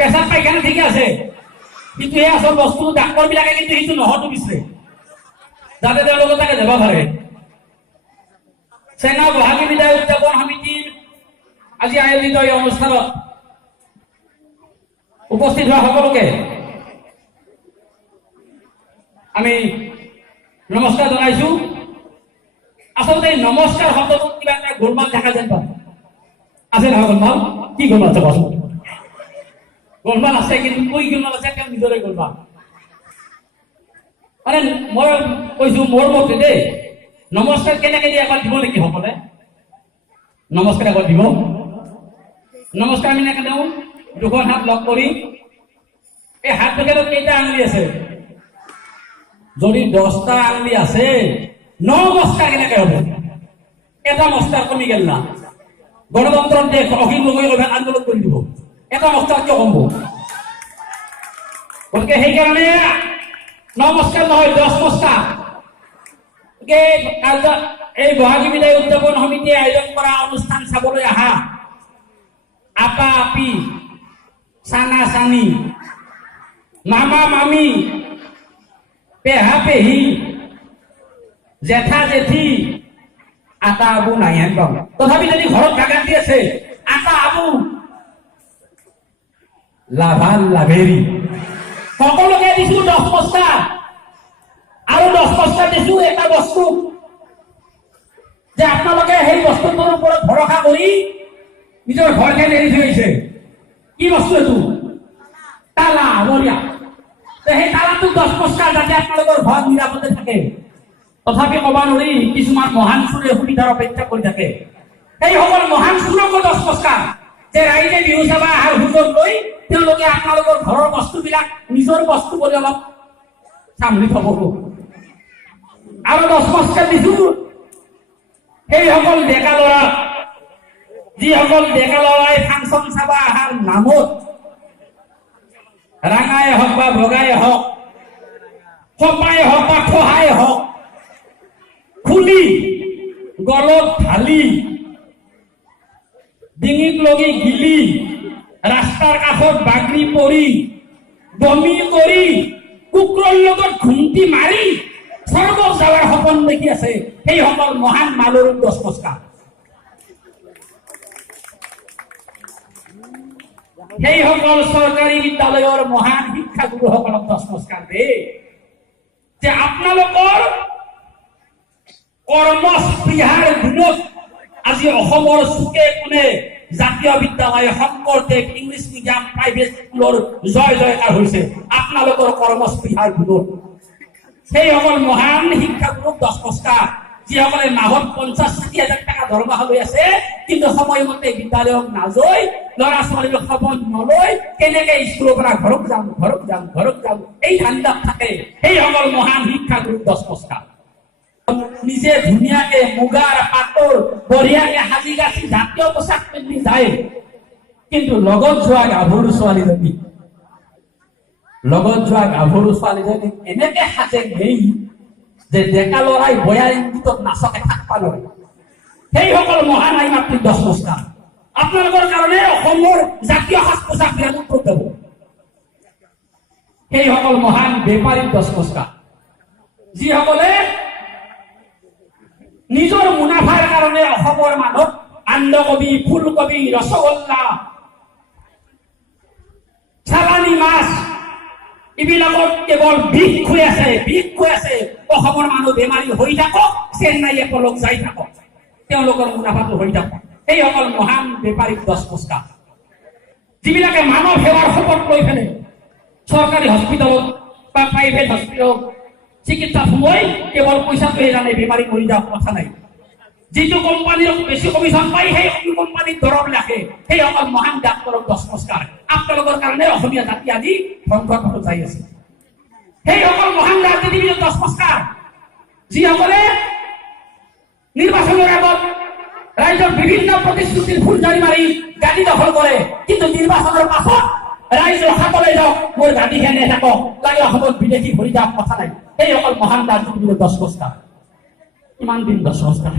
পেচাব পাইখানা ঠিকে আছে, কিন্তু এই আচল বস্তু ডাক্তৰ বিলাকে কিন্তু সেইটো নহতো বিচাৰে, যাতে তেওঁলোকে তাকে যাব পাৰে। চেঙা বহাগী বিদায় উদযাপন সমিতিৰ আজি আয়োজিত এই অনুষ্ঠানত উপস্থিত হোৱা সকলোকে আমি নমস্কাৰ জনাইছো। আচলতে এই নমস্কাৰ শব্দটো কিবা এটা গোলমাল দেখা যেন পাওঁ, আছে নহয় গোলমাল? কি গোলমাল আছে কোৱাচোন? গোলমাল আছে, কিন্তু কৈ গোলমাল আছে তেওঁ নিজৰে গোলমাল। মানে মই কৈছো মোৰ মতে দেই, নমস্কাৰ কেনেকে দিয়ে এবাৰ দিব নেকি সকলে? নমস্কাৰ এবাৰ দিব। নমস্কাৰ আমি এনেকে দিওঁ, দুখন হাত লগ কৰি। এই হাত দুখেনত কেইটা আঙুলি আছে? যদি 10টা আঙুলি আছে, 9 মস্কাৰ কেনেকে হ'ব? এটা মস্কাৰ কমি গেল না? গণতন্ত্ৰৰ দেশ, অখিল গগৈ আন্দোলন কৰি দিব, এটা মস্কাৰ কিয় কমব? গতিকে সেইকাৰণে 9 মস্কাৰ নহয়, 10 মস্কাৰ। এই বহাগী বিদায় উদযাপন সমিতিয়ে আয়োজন কৰা অনুষ্ঠান চাবলৈ আহা আপা আপি, চানা চানি, মামা মামী, পেহা পেহী, জেঠা জেঠি, আটা আবু নাই হেন পাওঁ। তথাপি যদি ঘৰত গাগান দি আছে আটা আবু, লাভান লাভেৰি, সকলোকে দিছো 10 মস্কাৰ। আৰু 10 মস্কাৰ দিছো এটা বস্তু, যে আপোনালোকে সেই বস্তুটোৰ ওপৰত ভৰসা কৰি নিজৰ ঘৰখন এৰি থৈ আহিছে। কি বস্তু এইটো? তালা। বঢ়িয়া। সেই তালাটোক 10 মস্কাৰ, যাতে আপোনালোকৰ ঘৰ নিৰাপদে থাকে। তথাপি ক'ব নোৱাৰি, কিছুমান মহান চুৰে সুবিধাৰ অপেক্ষা কৰি থাকে। সেইসকল মহান চুৰকো 10 মস্কাৰ, যে ৰাইজে বিহু চাবা অহাৰ সুযোগ লৈ তেওঁলোকে আপোনালোকৰ ঘৰৰ বস্তুবিলাক নিজৰ বস্তু কৰি অলপ চামৰি থব। আৰু 10 মস্কাৰ দিছো সেইসকল ডেকা ল'ৰা, যিসকল ডেকা ল'ৰাই ফাংচন চাবা অহাৰ নামত ৰাঙাই হওক বা বগাই হওক, সপাই হওক বা খহাই হওক, খুলি গলত ঢালি, ডিঙিত লগি গিলি, ৰাস্তাৰ কাষত বাগৰি পৰি, বমি কৰি, কুকুৰৰ লগত ঘুমটি মাৰি স্বৰ্গত যাৱাৰ সপোন দেখি আছে, সেইসকল মহান মালৰুক 10 মস্কাৰ। সেইসকল চৰকাৰী বিদ্যালয়ৰ মহান শিক্ষাগুৰুসকলক 10 মস্কাৰ দেই, যে আপোনালোকৰ কৰ্মস্পৃহাৰ গুণত আজি অসমৰ চুকে কোণে জাতীয় বিদ্যালয়, শংকৰদেৱ, ইংলিছ মিডিয়াম, প্ৰাইভেট স্কুলৰ জয় জয়কাৰ হৈছে আপোনালোকৰ কৰ্মস্পৃহাৰ গুণত। সেইসকল মহান শিক্ষাগুৰুক 10 মস্কাৰ, যিসকলে মাহত 50-60 হাজাৰ টকা দৰমহা লৈ আছে, কিন্তু সময়মতে বিদ্যালয়ক নাযায়, ল'ৰা ছোৱালীক খবৰ নলয়, কেনেকে স্কুলৰ পৰা ঘৰত যাম এই ধান্দাত থাকে। সেইসকল মহান শিক্ষাগুৰুক 10 মস্কাৰ। নিজে ধুনীয়াকে মুগাৰ পাটৰ বঢ়িয়াকে সাজি কাচি জাতীয় পোচাক পিন্ধি যায়, কিন্তু লগত যোৱা গাভৰু ছোৱালীজনী এনেকে সাজে নেই যে ডেকা ল'ৰাই বয়াৰ ইংগিতত নাচকে থাকবা নোৱাৰে। সেইসকল মহান আই মাতৃক 10 মস্কাৰ। আপোনালোকৰ কাৰণে অসমৰ জাতীয় সাজ পোছাক বিৰাট যাব। সেইসকল মহান বেপাৰীক 10 মস্কাৰ, যিসকলে নিজৰ মুনাফাৰ কাৰণে অসমৰ মানুহক আন্দাকবি, ফুলকবি, ৰসগোল্লা, চালানী মাছ এইবিলাকত কেৱল বিষ খুৱাই আছে। অসমৰ মানুহ বেমাৰী হৈ থাকক, চেন্নাই এপলক যাই থাকক, তেওঁলোকৰ মুনাফাটো হৈ থাকক। সেইসকল মহান বেপাৰীক 10 মস্কাৰ, যিবিলাকে মানৱ সেৱাৰ শপত লৈ ফেলে চৰকাৰী হস্পিটেলত বা প্ৰাইভেট হস্পিটেলত চিকিৎসা সময় কেৱল পইচাটোহে জানে, বেমাৰী মৰি যাওক কথা নাই। যিটো কোম্পানীৰ বেছি কমিশ্যন পায় সেই কোম্পানীৰ দৰৱ ৰাখে, সেইসকল মহান ডাক্তৰক 10 মস্কাৰ। আপোনালোকৰ কাৰণে অসমীয়া জাতি আজি ধ্বংসৰ পথত যাই আছে। সেইসকল মহান ৰাজনীতিবিদক 10 মস্কাৰ, যিসকলে নিৰ্বাচনৰ আগত ৰাইজৰ বিভিন্ন প্ৰতিশ্ৰুতিৰ ফুলজাৰি মাৰি গাড়ী দখল কৰে, কিন্তু নিৰ্বাচনৰ পাছত ৰাইজৰ হাতলৈ যাওক, মোৰ গাড়ী খেনে থাকক, লাগে অসমত বিদেশী ভৰি যাওক কথা নাই। সেইসকল মহান ৰাজনীতিবিদক 10 মস্কাৰ। ইমান দিন 10 মস্কাৰ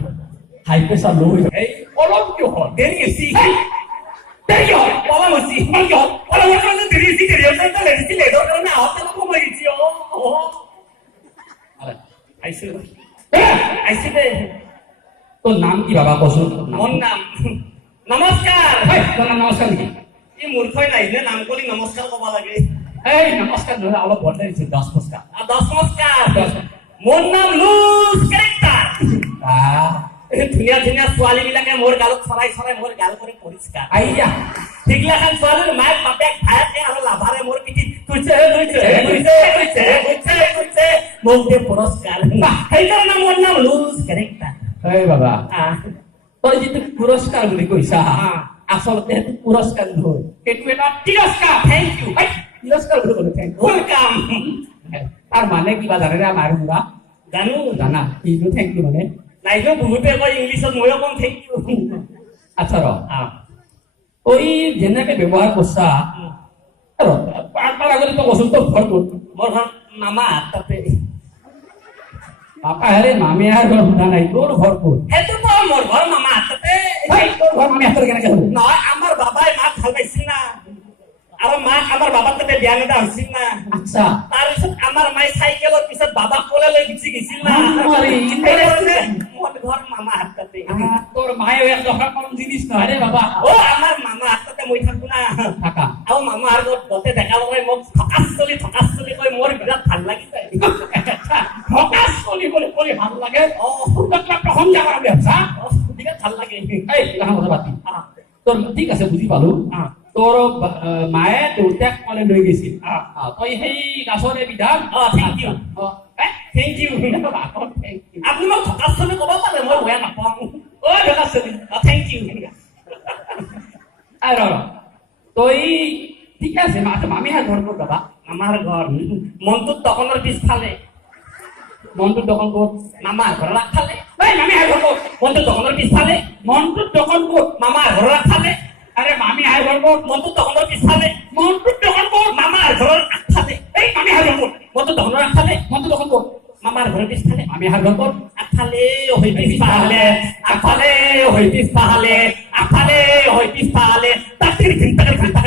হাই প্ৰেছাৰ ল' হৈ থাকে, অলপ কিয় হ'ল দেৰি হৈছে। দেৰি হয় পলা হৈছে কি হ'ল পলা মোৰ কাৰণে দেৰি হৈছে লেটৰ কাৰণে আহোঁতে অলপ সময় হৈছে আহিছো আহিছে দে তোৰ নাম কি বাবা কচোন মোৰ নাম নমস্কাৰ তোৰ নাম নমস্কাৰ নেকি এই মূৰ্খই নাহিলে নাম কৰি নমস্কাৰ ক'ব লাগে এই নমস্কাৰ নহয় অলপ বদলাই দিছে 10 নমস্কাৰ নমস্কাৰ মোৰ নাম লুজ কেৰেক্টাৰ ধুনীয়া ধুনীয়া ছোৱালী বিলাকে মোৰ গালত চৰাই চৰাই মোৰ গাল কৰি পৰিষ্কাৰ আইয়া সেইগিলাখান ছোৱালীৰ মায়েক বাপেক ভায়েকে আৰু লাভাৰে মোৰ পিঠিত মোক দিয়ে পুৰস্কাৰ সেইকাৰণে মোৰ নাম লুজ কেৰেক্টাৰ এই বাবা তই যিটো পুৰস্কাৰ বুলি কৈছা আচলতে সেইটো পুৰস্কাৰ নহয় সেইটো এটা তিৰস্কাৰ থেংক ইউ তিৰস্কাৰ বুলি ক'লে থেংক ইউ ৱেলকাম তাৰ মানে কিবা জানেনে আমাৰ মুগা জানো জানা কিনো থেংক ইউ মানে নাইনো বহুতে কয় ইংলিছত ময়ো কম থেংক ইউ আচ্ছা ৰ তই যেনেকে ব্যৱহাৰ কৰছা তাৰ আগতে তই কচোন তোৰ ঘৰ ক'ত মোৰ ঘৰ মামা তাতে পাপা হেৰে মামীয়াৰ ঘৰ সোধা নাই তোৰ ঘৰ ক'ত সেইটোতো মোৰ ঘৰ মামা তাতে তোৰ ঘৰ মামী হাতৰ কেনেকে হ'ব নহয় আমাৰ বাবাই মাক ভাল পাইছিল না আৰু মাক আমাৰ বাবাৰ তাতে বিয়া নেদা হৈছিল না আচ্ছা তাৰপিছত আমাৰ মায়ে চাইকেলৰ পিছত বাবাক ক'লে লৈ গুচি গৈছিল না মোৰ ঘৰ মামা তাতে তোৰ মায়ে একদম কম জিনিস নহয় ৰে বাবা আমাৰ মামা তাতে মই থাকো না থাকা আৰু মামাৰ ঘৰত গতে দেখা পাই মোক থকাচ চলি কৈ মোৰ বিৰাট ভাল লাগি যায় ফকাস চলি বলে বলে ভালো লাগে প্ৰথম জায়গা ব্যবসা বিৰাট ভাল লাগে এই কথা কথা পাতি তোর ঠিক আছে বুঝি পালো তোর মায়ে দেউতাক কলে লৈ গৈছিল তই সেই গাছৰে বিধান থেংক ইউ থেংক ইউ আপুনি মোক থকাচ চলি ক'ব পাৰে মই বেয়া নাপাওঁ থকাচ চলি থেংক ইউ আৰু তই ঠিক আছে মামীহাৰ ঘৰ ক'ত বাবা আমাৰ ঘৰ মনটোত দোকানৰ পিছফালে মনটোৰ দোকান ক'ত মামাৰ ঘৰৰ আগফালে এই মামীহাৰ ঘৰ ক'ত মনটোত দোকানৰ পিছফালে মনটোৰ দোকান ক'ত মামাৰ ঘৰৰ আগফালে আৰে মামীহাৰ ঘৰ ক'ত মনটোত দোকানৰ পিছফালে মনটোৰ দোকান ক'ত মামাৰ ঘৰৰ আগফালে এই মামীহাৰ ঘৰ ক'ত মনটোত দোকানৰ আগফালে মনটোৰ দোকান ক'ত মামাৰ ঘৰৰ পিছফালে মামীহাৰ ঘৰ ক'ত আগফালে হৈ পিছফালে আগফালে হৈ পিছফালে আগফালে হৈ পিছফালে তাকিৰ ঘণ্টা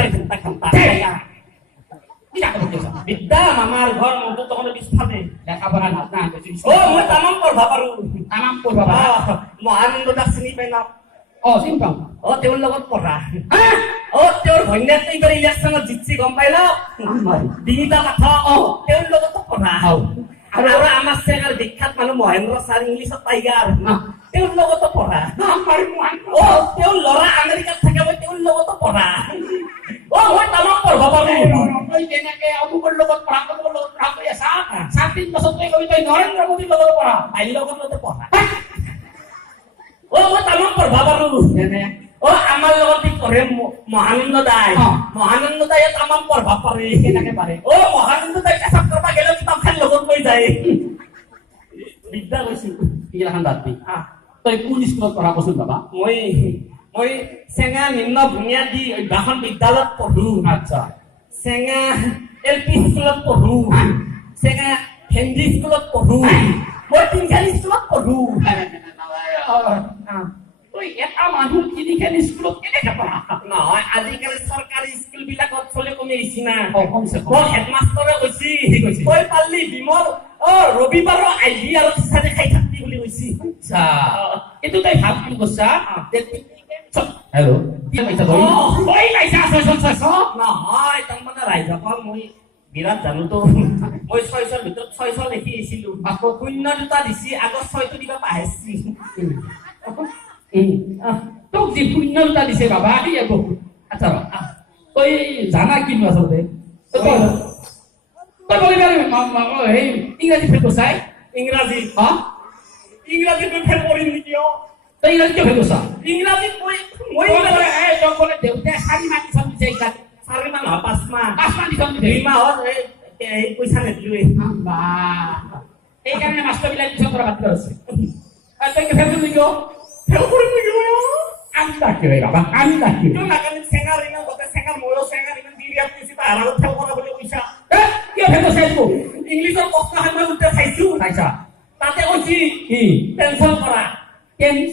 বিদ্যা মামাৰ ঘৰ মনটোত দোকানৰ পিছফালে লেখাপঢ়া নাজনা মই তামাম পঢ়বা পাৰো তামাম পঢ়বা মহানন্দ দাস চিনি পাই না চিনি পাওঁ তেওঁৰ লগত পঢ়া তেওঁৰ ঘৈণীয়েকটো এইবাৰ ইলেকশ্যনত জিতছি গম পাই ন ডিঙিটা মাথা তেওঁৰ লগতো পঢ়া আৰু আমাৰ চেগাৰ বিখ্যাত মানুহ মহেন্দ্ৰ ছাৰ ইংলিছত টাইগাৰ তেওঁৰ লগতো পঢ়া তেওঁৰ ল'ৰা আমেৰিকাত থাকে মই তেওঁৰ লগতো পঢ়া মই তামাম পঢ়বা পাৰো তই যেনেকে অমুকৰ লগত পঢ়া তমুকৰ লগত পঢ়া কৰি আছা 7 বছৰ তই কবি তই নৰেন্দ্ৰ মোদীৰ লগত পঢ়া ভাইৰ লগতো পঢ়া মই তামাম পঢ়বা পাৰো আমাৰ লগত পঢ়ে মহানন্দ দাই মহানন্দ দায়ে তামাম পঢ়বা পাৰে কেনেকে পাৰে মহানন্দ দাই পেচাব কৰবা গেলে কিতাপখন লগত লৈ যায় বিদ্যা কৈছো এইগিলাখান বাদ দি তই কোন স্কুলত পঢ়া কচোন বাবা মই চেঙা নিম্ন বুনিয়াদী অভ্যাসন বিদ্যালয়ত পঢ়ো আচ্ছা চেঙা LP স্কুলত পঢ়ো চেঙা হেন্দি স্কুলত পঢ়ো মই তিনিখন স্কুলত পঢ়ো তই এটা মানুহ তিনিখন স্কুলত কেনেকে পঢ়া নহয় আজিকালি চৰকাৰী স্কুল বিলাকত চলে কমি আহিছি না কমছে হেডমাষ্টৰে কৈছি তই পাৰলি বিমল ৰবিবাৰৰ আহিবি আৰু টিচাৰে খাই থাকবি বুলি কৈছি আচ্ছা এইটো তই ভাল কি কৈছা হেল্ল' কি কৈছা তই পাইছা 600 নহয় তাৰমানে ৰাইজসকল মই বিৰাট জানোতো মই 600ৰ ভিতৰত 600 লিখি আহিছিলো আকৌ 0 দুটা দিছি আগত 6টো দিবা পাহেছি তোক যি শূন্য দুটা দিছে বাবা আচ্ছা তই জানা কিনো আচলতে তই বলি সেই ইংৰাজী ফেল কৈছাই ইংৰাজী মই ফেল কৰিম নেকি তই ইংৰাজী কিয় ফেল কৈছা ইংৰাজী মই বোলে দেউতাই 4 মাহ দিছ দিছে 4 মাহ নহয় 5 মাহ 5 মাহ দিছ 2 মাহত পইচা নিদিলোৱে সেইকাৰণে মাষ্টৰবিলাক টিউচন কৰা বাদ আছে তই ফেল কৰিলি কিয় ফেল কৰিম নেকি আমি তাকে বাবা আমি তাকে নাজানি চেঙাৰ ইমান গোটেই চেঙাৰ ময়ো চেঙাৰ ইমান বিৰিয়াত কৈছি তাৰ আগত ফেল কৰা বুলি কৈছা কিয় ফেল চাইছো ইংলিছৰ প্ৰশ্নখন মই উত্তৰ চাইছো চাইছা তাতে কৈছি কি টেনচন কৰা টেনচন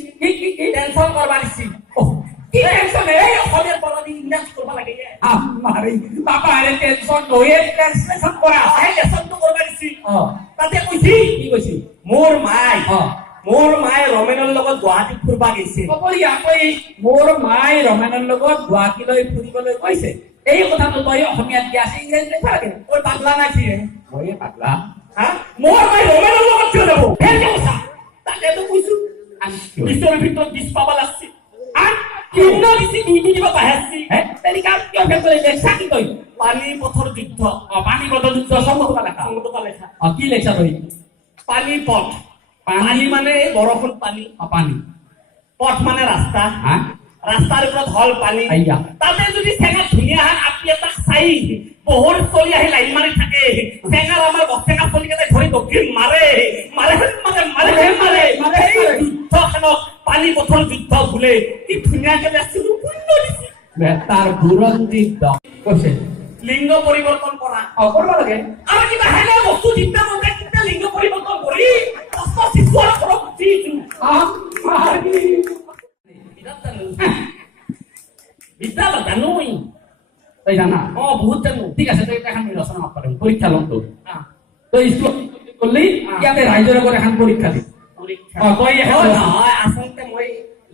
টেনচন কৰবা দিছি কি টেনচন এই অসমীয়াৰ বলদি ইংৰাজ কৰিব লাগে আমাৰে বাবাৰে টেনচন লৈয়ে ট্ৰান্সলেশ্যন কৰা এই লেচনটো কৰিব দিছি অ তাতে কৈছি কি কৈছিল মোৰ মাই অ ৰমেনৰ লগত গুৱাহাটীত ফুৰবা গৈছে মোৰ মাই ৰমেনৰ লগত গুৱাহাটীলৈ ফুৰিবলৈ গৈছে এই কথাটো তই অসমীয়াত দিয়া আছে ইংৰাজীত লিখা লাগে ঐ পাগলা না কি মই পাগলা হা মোৰ মাই ৰমেনৰ লগত কিয় যাব ফেৰ কৈছা তাকেতো কৈছো আনকি বিচৰ ভিতৰত বিচ পাবা লাগছি কিন্ন দিছি দুই দিব পাহেছি তেলিকা কিয় ফেৰ কৰি লেখা কি তই পানী পথৰ যুদ্ধ পানী বটল যুদ্ধ সংগঠন লেখা লেখা কি লেখা তই পানী পথ পানী মানে বৰষুণ পানী পানী পথ মানে ৰাস্তা হা ৰাস্তাৰ ওপৰত হল পানী আইয়া তাতে যদি চেঙা ধুনীয়া হান আপি এটাক চাই বহুত চলি আহি লাইন মাৰি থাকে চেঙাৰ আমাৰ বস্তেঙা চলিকেইটাই ধৰি দক্ষিণ মাৰে এই যুদ্ধখনক পানী পথৰ যুদ্ধ বোলে কি ধুনীয়াকে লেখিলো তাৰ বুৰঞ্জী কৈছে লিংগ পৰিৱৰ্তন কৰা কৰিব লাগে আৰু কিবা হেনে বস্তু চিন্তা কৰোঁতে কিবা লিংগ পৰিৱৰ্তন কৰি কষ্ট শিশুৰ ঘৰত উঠিছো বিদ্যা জানো তই জানা বহুত জানো ঠিক আছে তই এখন ৰচনা মাত পাৰিম পৰীক্ষা ল'ম তোৰ তই স্কুল কৰলি ইয়াতে ৰাইজৰ আগত এখন পৰীক্ষা দি তই এখন নহয় আচলতে মই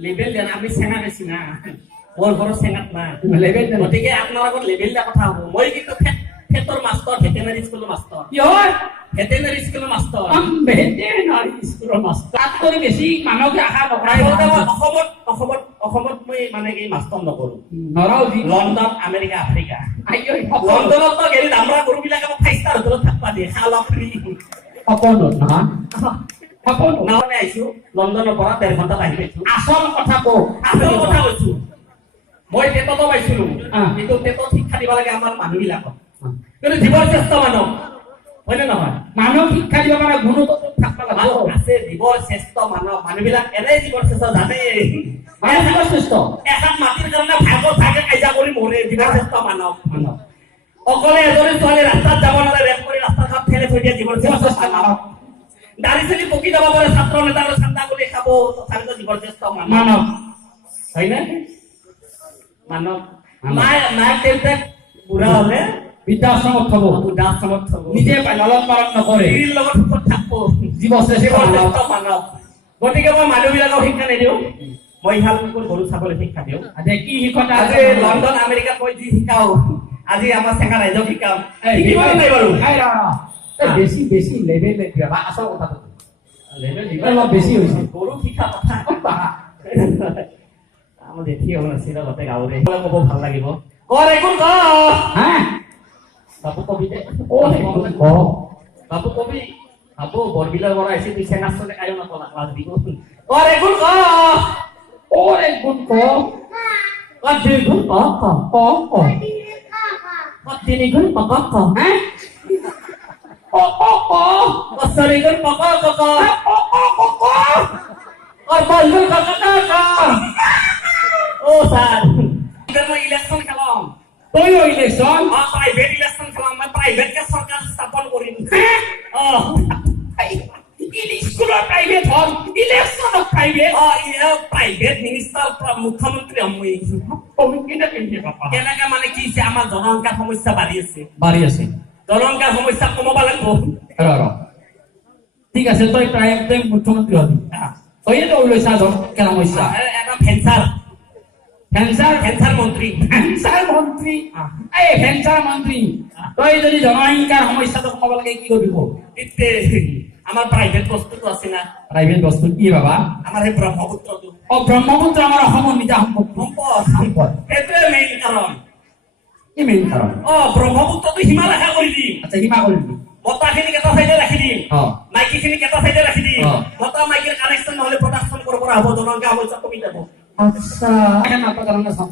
লেভেল দিয়া আমি চেঙা বেছি না মোৰ ঘৰৰ চেঙাত না লেভেল গতিকে আপোনাৰ আগত লেভেল দিয়া কথা হ'ব মই কিন্তু ক্ষেত্ৰৰ মাষ্টৰ ভেটেনাৰী স্কুলৰ মাষ্টৰ কি হয় ভেটেনাৰী স্কুলৰ মাষ্টৰ ভেটেনাৰী স্কুলৰ মাষ্টৰ তাত কৰি বেছি মানুহকে আশা নকৰাই অসমত মই মানে কি মাষ্টৰ নকৰো নৰাও দি লণ্ডন আমেৰিকা আফ্ৰিকা লণ্ডনত গেলি দামৰা গৰুবিলাকে মোক 5 ষ্টাৰ হোটেলত থাকবা দিয়ে খালা ফ্ৰী সপোনত নহয় সপোন নাওনে আইছো লণ্ডনৰ পৰা 1.5 ঘণ্টাত আহি পাইছো আসল কথা কও আসল কথা কৈছো মই পেটতো পাইছিলো কিন্তু পেটত শিক্ষা দিব লাগে আমাৰ মানুহবিলাকক কিন্তু জীৱৰ শ্ৰেষ্ঠ মানৱ হয়নে নহয় মানৱ শিক্ষা দিব পৰা গুণটো থাকবা লাগিব আছে জীৱৰ শ্ৰেষ্ঠ মানৱ মানুহবিলাক এনেই জীৱৰ শ্ৰেষ্ঠ জানে মানৱ শ্ৰেষ্ঠ এখন মাটিৰ কাৰণে ভাগে কাজিয়া কৰি মৰে জীৱৰ শ্ৰেষ্ঠ মানৱ অকলে এজনী ছোৱালী ৰাস্তাত যাব নোৱাৰে ৰেপ কৰি ৰাস্তাৰ কাপ ঠেলে থৈ দিয়ে জীৱৰ শ্ৰেষ্ঠ মানৱ দাড়ি চেলি পকি যাব পাৰে ছাত্ৰ নেতাৰ চান্দা কৰি খাব তথাপিতো জীৱৰ শ্ৰেষ্ঠ মানৱ হয়নে মানৱ মায়ে দেউতাক বুঢ়া হলে বৃদ্ধাশ্ৰমত থব বৃদ্ধাশ্ৰমত থব নিজে লালন পালন নকৰে স্ত্ৰীৰ লগত থাকিব জীৱ শ্ৰেষ্ঠ মানৱ গতিকে মই মানুহবিলাকক শিক্ষা নিদিওঁ মই ভাল কুকুৰ গৰু ছাগলী শিক্ষা দিওঁ কি শিক্ষা আজি লণ্ডন আমেৰিকাত মই যি শিকাওঁ আজি আমাৰ চেঙা ৰাইজক শিকাওঁ শিকিব নাই বাৰু বেছি বেছি লেভেল বা আচল কথাটো অলপ বেছি হৈছে গৰু শিকা কথা আমাৰ দেখি হ'ব নাছিল লগতে গাঁৱৰে ক'ব ভাল লাগিব কৰ একো ক হা বাপু কবি দে বাপু কবি বাপু বৰবিলাৰ পৰা আহিছে তুই চেঙা চলে কায়ো নকলা ক্লাছ দিব কৰ একো ক ওরে গুণ ক দুই গুণ ক ক ক ক তিনি গুণ ক ক ক হ্যাঁ ক ক ক চাৰি গুণ ক ক ক ক আর পাঁচ গুণ ক ক ক ও স্যার মই ইলেকশন খেলাম তুই ইলেকশন প্রাইভেট ইলেকশন খেলাম মই প্রাইভেটকে সরকার স্থাপন করিম স্কুলৰ প্ৰাইভেট হল ইলেকশন প্ৰাইভেট প্রাইভেট মিনিস্টার মুখ্যমন্ত্রী মই কেনেকে মানে কি আমার জনসংখ্যার সমস্যা বাঢ়ি আছে জনসংখ্যার সমস্যা কমাব লাগবো ঠিক আছে তই প্ৰাইভেট মুখ্যমন্ত্ৰী হবি তই তো ওলাইছা জনসংখ্যাৰ সমস্যা এটা ফেন্সাৰ মন্ত্ৰী ফেন্সাৰ মন্ত্ৰী তই যদি জনসংখ্যাৰ সমস্যাটো কমাব লাগে কি কৰিব আমাৰ প্ৰাইভেট বস্তুটো আছে না প্ৰাইভেট বস্তু কি বাবা আমাৰ এই ব্ৰহ্মপুত্ৰটো ব্ৰহ্মপুত্ৰ আমাৰ অসমৰ নিজা সম্পদ সম্পদ সেইটোৱে মেইন কাৰণ কি মেইন কাৰণ ব্ৰহ্মপুত্ৰটো সীমা ৰেখা কৰি দিম আচ্ছা সীমা কৰি দিম মতাখিনিক এটা চাইডে ৰাখি দিম মাইকীখিনিক এটা চাইডে ৰাখি দিম মতা মাইকীৰ কানেকশ্যন নহলে প্ৰডাকশ্যন কৰিব পৰা হ'ব জনসংখ্যা সমস্যা কমি যাব আচ্ছা কেন নাপাৰণে চাম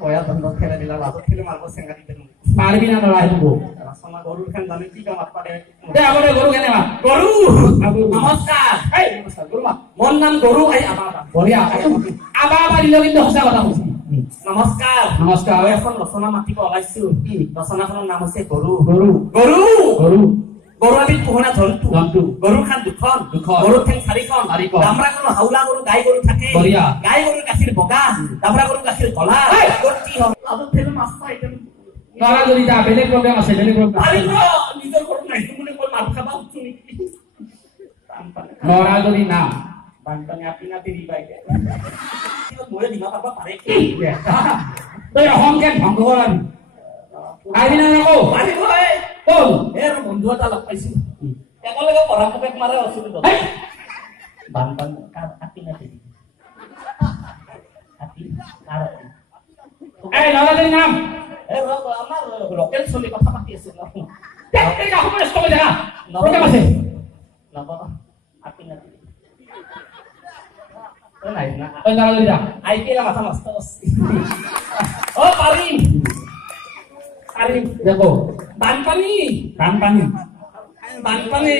বয়া বন্ধ খেলা দিলা লাজত খেলে মারবো সেঙ্গা দিতে পারবি না লড়াই দেবো রাসমা গরুর খান জানি কি কাম পারে দে আগলে গরু কেনে মা গরু নমস্কার এই নমস্কার গরু মা মোর নাম গরু আই আবা বঢ়িয়া আবা দিল কিন্তু সঁচা কথা কৈছি নমস্কার নমস্কার এখন রচনা মাতিব ওলাইছো ৰচনাখনৰ নাম হৈছে গৰু গৰু গৰু গৰু গৰু এবিধ পোহনীয়া জন্তু জন্তু। গৰুৰ কাণ দুখন দুখন। গৰুৰ ঠেং চাৰিখন চাৰিখন। দামৰা গৰু হাওলা গৰু গাই গৰু থাকে বঢ়িয়া। গাই গৰুৰ গাখীৰ বগা দামৰা গৰুৰ গাখীৰ কলা এই! তোৰ কি হ'ল আলু ফেলে মাছ পাই নৰা যদি যা বেলেগ প্ৰগ্ৰাম আছে বেলেগ প্ৰগ্ৰাম পাৰিব নিজৰ ঘৰত নাহিছো বুলি কৈ মাৰ খাবা উঠছো নেকি নৰা যদি না বানপানী আপি নাপি দিবাই ময়ে দিবা পাবা পাৰে তই অহংকাৰ ভংগ কৰাবি আহিবি না নকৌ পাৰিব কোন আৰু বন্ধু এটা লগ পাইছো একেলগে পঢ়া পোকেট মাৰে আছিলো হেই! বানপানী আপি নাপি আপি কাৰ এই নৰাজনীৰ নাম আমাৰ লোকেল চলি কথা পাতি আছে ন এই কাকো ৰেষ্ট কৰি থাকা প্ৰগ্ৰাম আছে নব আপি নাপি নাই না তই নৰাজনী যা IPL মাথা নষ্ট কৰছি ও পাৰিম পাৰিম দেখো বানপানী বানপানী বানপানী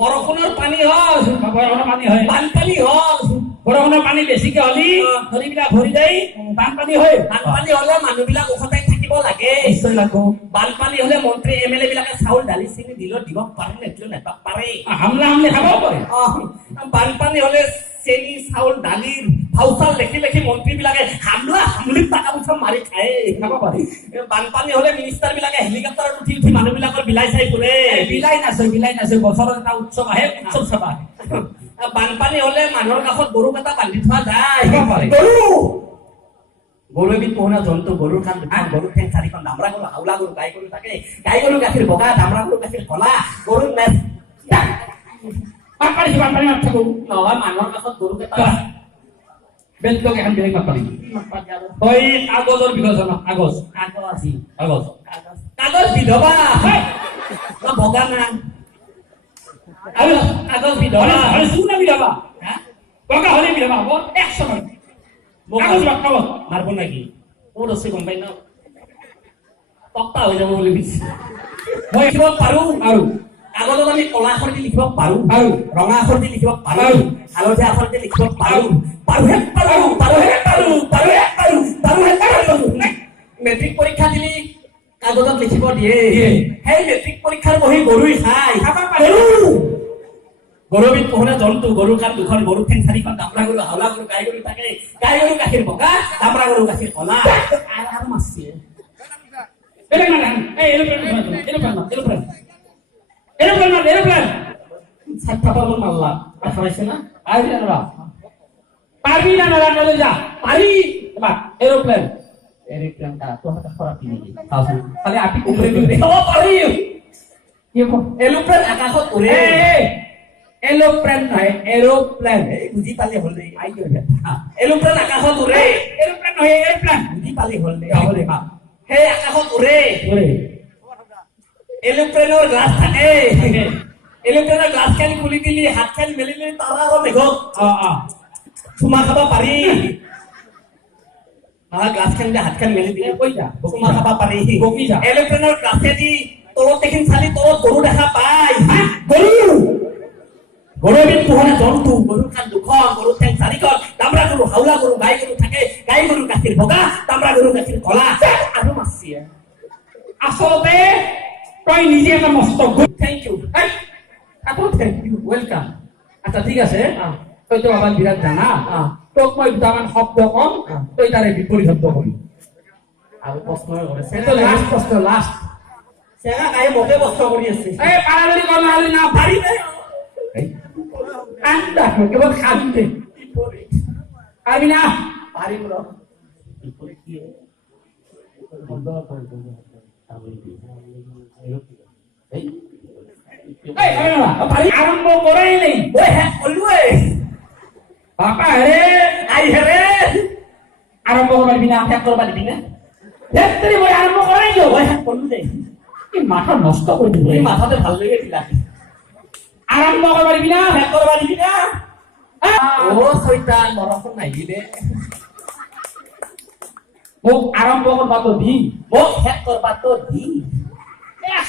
বৰষুণৰ পানী হ'ল বৰষুণৰ পানী হয় বানপানী হ'ল বৰষুণৰ পানী বেছিকে হলি নদীবিলাক ভৰি যায় বানপানী হয় বানপানী হলে মানুহবিলাক উভতাই থাকিব লাগে নিশ্চয় লাগব বানপানী হলে মন্ত্ৰী MLA বিলাকে চাউল দালি চিনি দিলেও দিব পাৰে নেদিলেও নেপাব পাৰে হামলা হামলি খাব পাৰে বানপানী হলে চেনি চাউল দালিৰ ভাউচাৰ লেখি লেখি মন্ত্ৰী বিলাকে হামলা হামলিত টকা পইচা মাৰি খায় খাব পাৰে বানপানী হলে মিনিষ্টাৰ বিলাকে হেলিকপ্টাৰত উঠি উঠি মানুহ বিলাকৰ বিলাই চাই ফুৰে বিলাই নাচে বছৰত এটা উৎসৱ আহে উৎসৱ চাবা আহে বানপানী হলে মানুহৰ কাষত গৰু এটা বান্ধি থোৱা যায় খাব পাৰে। গৰু এবিধ পোহনীয়া জন্তু গৰুৰ কাণ দুখন গৰুৰ ঠেং চাৰিখন দামৰা গৰু হাওলা গৰু গাই গৰু থাকে গাই গৰুৰ গাখীৰ বগা দামৰা গৰুৰ গাখীৰ কলা গৰুৰ মেচ বানপানী বানপানী মাত থাকো নহয় মানুহৰ কাষত গৰু কেইটা বেলেগ এখন বেলেগ মাত পাৰি তই কাগজৰ বিষয়ে জানা কাগজ কাগজ কাগজ বিধৱা বগা না কাগজ বিধৱা হলে শুনা বিধাবা বগা হলে বিধাবা হ'ব 100 টাকা কাগজ বাট কাগজ মারব নাকি ও রসে গম পাই না তক্তা হৈ যাব বুলি ভাবিছে মই লিখিব পাৰো আৰু কাগজত আমি কলা আখৰ দি লিখিব পাৰো আৰু ৰঙা আখৰ দি লিখিব পাৰো আৰু হালধীয়া আখৰ দি লিখিব পাৰো পাৰোহে পাৰো পাৰোহে পাৰো পাৰোহে পাৰো পাৰোহে পাৰো মেট্ৰিক পৰীক্ষা দিলি কাগজত লিখিব দিয়ে সেই মেট্ৰিক পৰীক্ষাৰ বহি গৰুই খাই গৰুবিধ পোহনীয়া জন্তু গৰুৰ কাণ দুখন গৰুৰ ঠেং চাৰিখন দামৰা গৰু হাওলা গৰু গাই গৰু থাকে গাই গৰু গাখীৰ বগা দামৰা গৰু গাখীৰ কলা আৰু মাছে বেলেগ মানে এই এৰোপ্লেন চারটা পাবো মারলাম আর খাওয়াইছে না পারবি না নরা নলে যা পারি এবার এরোপ্লেন এরোপ্লেনটা তো হাতে খারাপ দিবি খালি আপি উপরে উপরে দিবি খাওয়া পারি কি কো এরোপ্লেন আকাশত উড়ে এরোপ্লেন নহয় এরোপ্লেন এই বুঝি পালি হল রে আই গবে এরোপ্লেন আকাশত উড়ে এরোপ্লেন নহয় এরোপ্লেন বুঝি পালি হল রে হবে মা সেই আকাশত উড়ে ওরে এরোপ্লেনের গ্লাস থাকে এরোপ্লেনের গ্লাস খালি খুলি দিলি হাত খালি মেলিলি তারা আর মেঘ চুমা খাবা পারি গ্লাস খালি হাত খালি মেলি দিলি কই যা চুমা খাবা পারি বকি যা এরোপ্লেনের গ্লাসে দি তলত দেখিন চালি তলত গরু দেখা পাই গরু গৰুবিধ পোহনীয়া জন্তু গৰুৰ কাণ দুখন গৰুৰ ঠেং চাৰিখন দামৰা গৰু হাওলা গৰু গাই গৰু থাকে গাই গৰুৰ গাখীৰ বগা দামৰা গৰুৰ গাখীৰ কলা আৰু মাছি আসলতে তই নিজে এটা মস্ত গুড থেংক ইউ আকৌ থেংক ইউ ওয়েলকাম আচ্ছা ঠিক আছে তই তো আমার বিরাট জানা তোক মই দুটামান শব্দ কম তই তাৰে বিপৰীত শব্দ কবি আৰু প্ৰশ্ন কৰিছে এইটো লাষ্ট প্ৰশ্ন লাষ্ট চেঙা গাই মোকে প্ৰশ্ন কৰি আছে এই পাৰাবলি কম নহলে না পাৰি নাই আন্দা কেৱল খাবি পাবি না পাৰিম ৰ পাৰি আৰম্ভ কৰাই নাই কলোৱে বাপা হেৰে আই হেৰে আৰম্ভ কৰিবি না শেষ কৰিব দিবি না ধেত্তেৰি মই আৰম্ভ কৰাই দিওঁ মই শেষ কৰিলো দেই এই মাথা নষ্ট কৰি দিবি এই মাথাতে ভাল লাগে দিলা আৰম্ভ কৰিব পাৰিবি না শেষ কৰিব দিবি না ও চৈতান বৰষুণ নাহিলে মোক আৰম্ভ কৰবাটো দি মোক শেষ কৰবাটো দি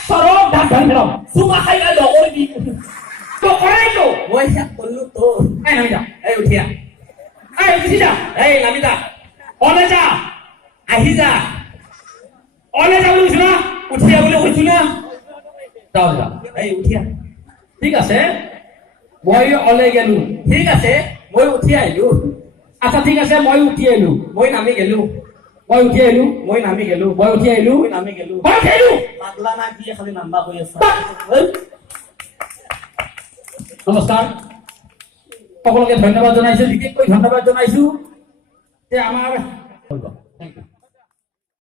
চৰক ধান ধৰি ফেৰম চুমা খাই গা লগৰ দি তো কৰাই দিওঁ মই শেষ কৰিলো তোৰ এই নামি যা এই উঠিয়া এই গুচি যা এই নামি যা অলে যা আহি যা অলে যা বুলি কৈছো না উঠিয়া বুলি কৈছো না যাওঁ যাওঁ এই উঠিয়া ঠিক আছে মই ওলাই গেলো ঠিক আছে মই উঠি আহিলো আচ্ছা ঠিক আছে মই উঠি আহিলো মই নামি গেলো মই উঠি আহিলো মই নামি গেলো মই উঠি আহিলো মই নামি গেলো মই উঠি আহিলো পাগলা না কি খালি নাম্বা কৈ আছা নমস্কাৰ সকলোকে ধন্যবাদ জনাইছো বিশেষকৈ ধন্যবাদ জনাইছো যে আমাৰ থেংক ইউ